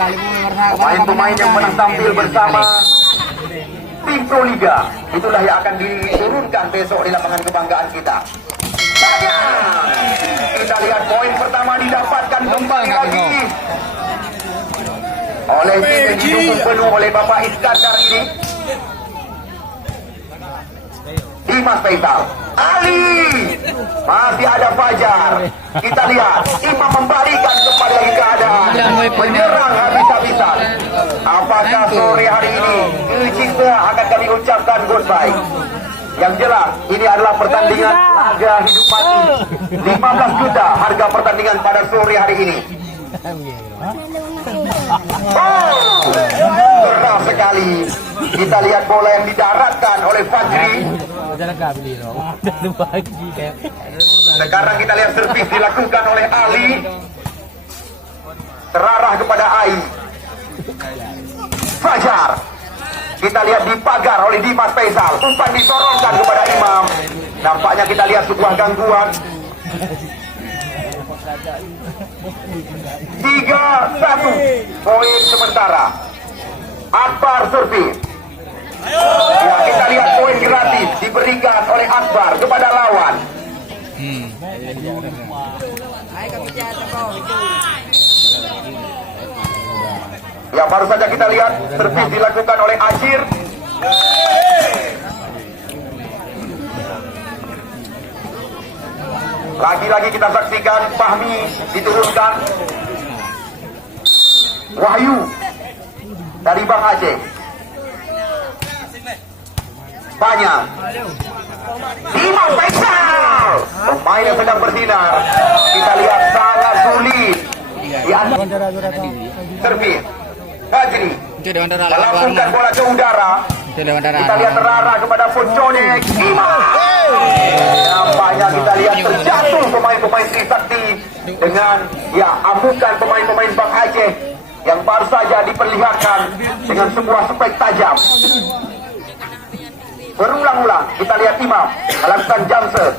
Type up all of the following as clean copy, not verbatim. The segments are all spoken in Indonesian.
Pemain-pemain yang pernah tampil bersama tim Pro Liga, itulah yang akan diturunkan besok di lapangan kebanggaan kita. Kita lihat poin pertama didapatkan kembali lagi oleh tim yang didukung penuh oleh Bapak Iskandar ini. Dimas Faisal, Ali, masih ada Fajar. Kita lihat Imam membalikan kembali lagi keadaan, menyerang habis-habisan. Apakah sore hari ini kita akan kami ucapkan goodbye? Yang jelas ini adalah pertandingan laga hidup mati. 15 juta harga pertandingan pada sore hari ini. Keras sekali. Kita lihat bola yang didaratkan oleh Fajri. Sekarang kita lihat servis dilakukan oleh Ali. Terarah kepada Ai. Fajar. Kita lihat di pagar oleh Dimas Faisal. Umpan disorongkan kepada Imam. Nampaknya kita lihat sebuah gangguan. 3-1 poin sementara. Akbar servis. Ya, kita lihat poin gratis diberikan oleh Akbar kepada lawan. Ya, baru saja kita lihat servis dilakukan oleh Ajir. Lagi-lagi kita saksikan Fahmi diturunkan. Wahyu dari Bang Aceh. Banyak. Dimas Faisal, pemain yang sedang bersinar. Kita lihat sangat sulit. Servis Fajri melakukan bola ke udara. Kita lihat terarah kepada Poncone. Nampaknya kita lihat terjatuh pemain-pemain Trisakti dengan amukan pemain-pemain Bang Aceh yang baru saja diperlihatkan dengan sebuah spek tajam. Berulang-ulang kita lihat Imam melakukan jumper,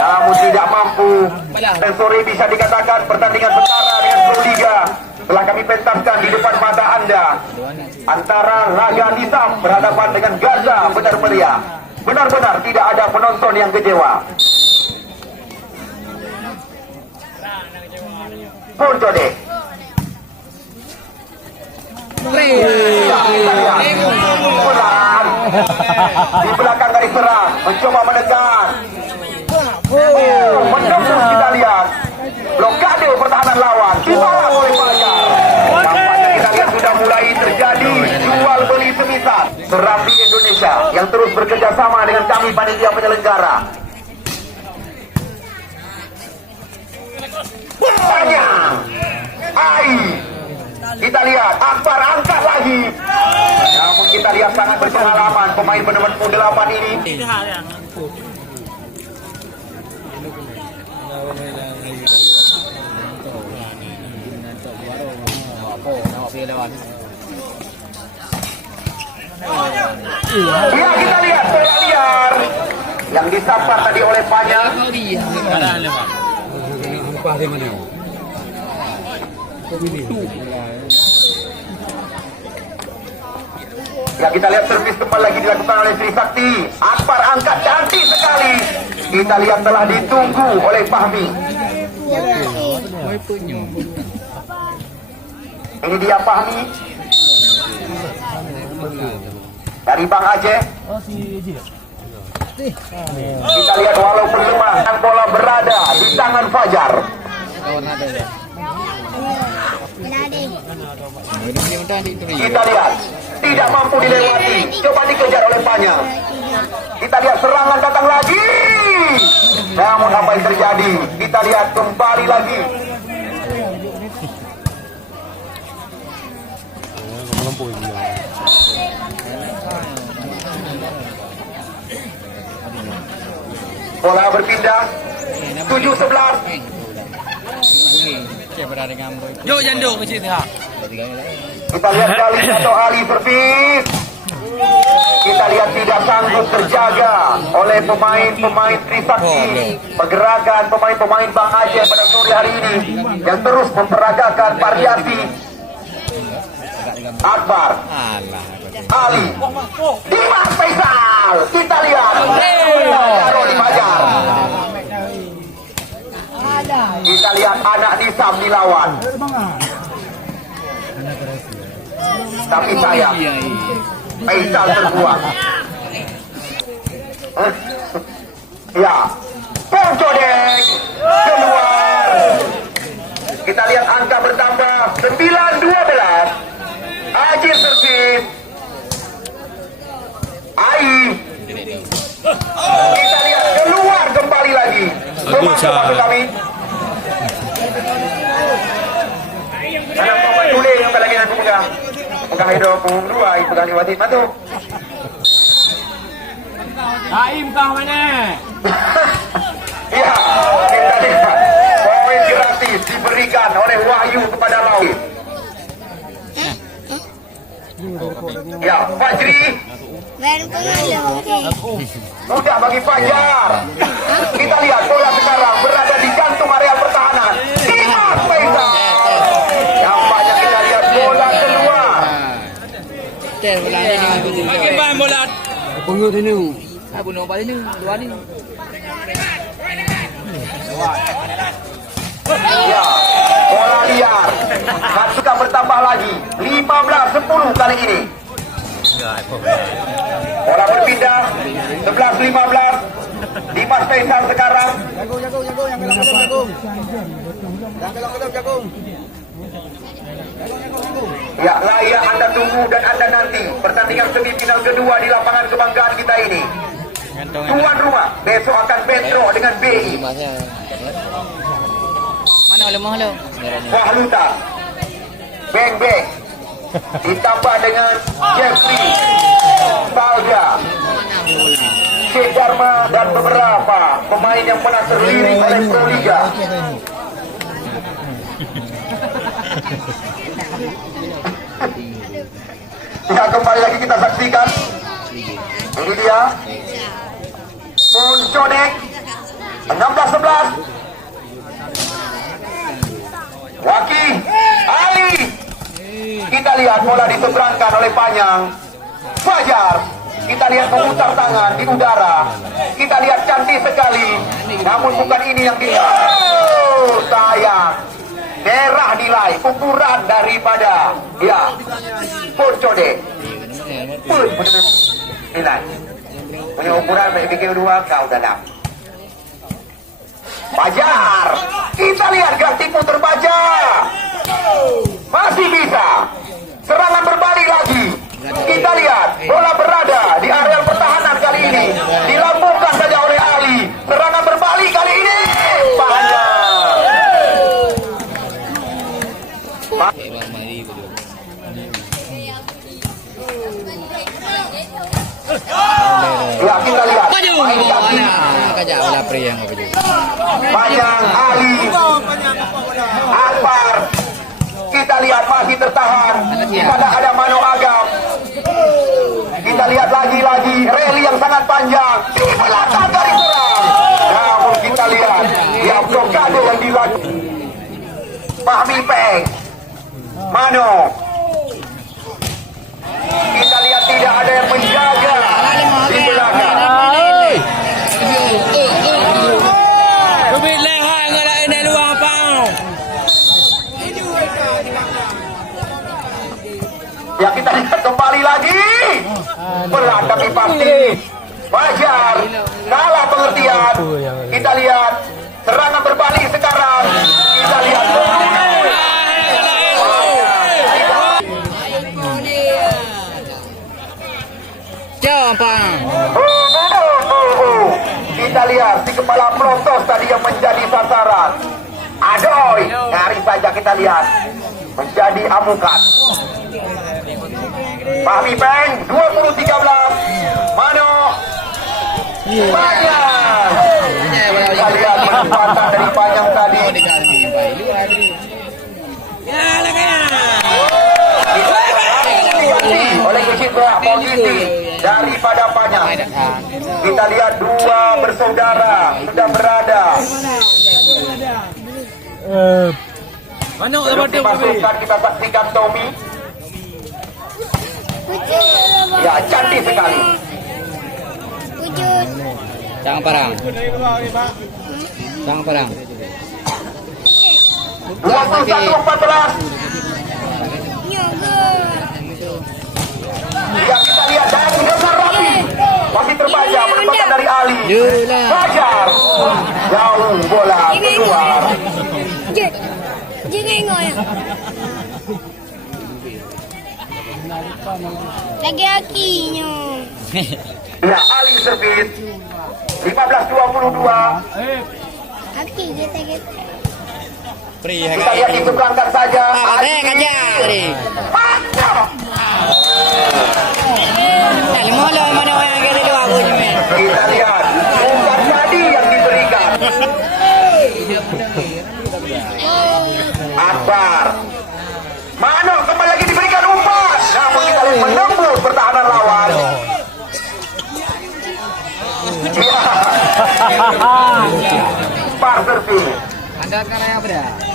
namun tidak mampu. Dan sore bisa dikatakan pertandingan setara dengan Pro Liga telah kami pentaskan di depan mata Anda. Antara Laga Nisam berhadapan dengan Gaza Benar Meriah. Benar-benar tidak ada penonton yang kecewa. Poncone. Di belakang garis serang mencoba menekan. Menembus kita lihat blokade pertahanan lawan dibalas oleh Fajar. Nampaknya kita lihat sudah mulai terjadi jual beli semisal. Serambi Indonesia yang terus bekerja sama dengan kami panitia penyelenggara. Banyak. Ai. Kita lihat Akbar angkat lagi. Namun kita lihat sangat berpengalaman pemain peneman U8 ini. Ya, kita lihat bola liar yang disampar tadi oleh Panya. Ya, kita lihat servis kembali lagi dilakukan oleh Trisakti. Akbar angkat cantik sekali. Kita lihat telah ditunggu oleh Fahmi. Ini dia Fahmi dari Bang Aceh. Kita lihat walaupun lemah, bola berada di tangan Fajar. Kita lihat tidak mampu dilewati, coba dikejar oleh Panya. Kita lihat serangan datang lagi. Namun apa yang terjadi? Kita lihat kembali lagi. Bola berpindah 7-11. Yo jando ke situ. Kita lihat kali atau Ali servis. Kita lihat tidak sanggup terjaga oleh oleh pemain-pemain Trisakti. Pergerakan pemain-pemain Bang Aceh pada sore hari ini yang terus memperagakan variasi. Akbar, Ali, Dimas Faisal, kita lihat Darul Fajar. Kita lihat anak Nisam dilawan. Tapi sayang, Faisal terbuang. Ya, Pojodek keluar. Kita lihat angka bertambah 9-12. Ajir servis. Ai. Kita lihat keluar kembali lagi. Masuk kami. Ada pemain tulis yang lagi aku pegang. Pegang hidup dua, pegang liwati matu. Aim kau mana? Ya, kita lihat poin gratis diberikan oleh Wahyu kepada Laut. Ya, Fajri. Mudah bagi Fajar. Kita lihat bola sekarang berada di jantung area pertahanan. Dimas Faisal. Nampaknya kita lihat bola keluar. Bagi bahan bola. Pungut ini. Bunuh balik ni, dua ni. Ya, bola liar. Masukan bertambah lagi 15-10 kali ini. Bola berpindah 11-15. Dimas Faisal sekarang. Ya, layak anda tunggu dan anda nanti pertandingan semifinal kedua di lapangan kebanggaan kita ini. Tuan rumah besok akan bentrok dengan BI. Mana oleh mahal? Wahluta, Beng Beng, ditambah dengan Jeffrey, Salja, Sheikh Dharma dan beberapa pemain yang pernah terlirik oleh Proliga. Ya, kembali lagi kita saksikan. Ini dia Puncodek 16-11. Waki Ali. Kita lihat bola diseberangkan oleh Panyang. Fajar. Kita lihat memutar tangan di udara. Kita lihat cantik sekali. Namun bukan ini yang dilihat. Oh, sayang. Merah nilai ukuran daripada ya Puncodek. Nilai. Punya ukuran bikin dua kau dalam. Fajar. Kita lihat gerak tipu terbaca. Masih bisa. Serangan berbalik lagi. Kita lihat bola berada di area pertahanan kali ini. Dilambungkan saja oleh Ali. Serangan berbalik kali ini. Banyak. Ya, kita lihat. Panjang Ali, Akbar. Kita lihat masih tertahan. Pada ada Mano Agam. Kita lihat lagi-lagi rally yang sangat panjang di belakang dari serang. Namun kita lihat ya blokade yang dilakukan. Fahmi Peng, Mano. Kita lihat tidak ada yang menjaga di belakang. Rubik lehat dengan ini luar pang. Ya, kita lihat kembali lagi. Berat tapi pasti. Fajar kalah pengertian. Kita lihat serangan berbalik sekarang. Kita lihat kita lihat si kepala protos tadi yang menjadi sasaran. Adoy, hari saja kita lihat menjadi amukan. Fahmi Peng 20-13. Mano Panjang. Kita lihat penempatan dari Panjang tadi. Oleh Kucing Berak posisi daripada Panjang. Kita lihat dua bersaudara sudah berada. Mana Belum dimasukkan, kita saksikan Tommy. Ya, cantik sekali. Jangan parang. 21-14. Ya, kita lihat dan dengan rapi. Masih terbaca menempatkan dari Ali. Fajar. Jauh bola keluar. Lagi-laginya. Ya, Ali servis. 15-22. Aki gitu. Kita lihat itu berangkat saja. Kita lihat bukan tadi yang diberikan. Akbar. Mano kembali lagi diberikan umpan. Namun kita lihat menembus pertahanan lawan. Par servis. Anda sekarang yang berapa?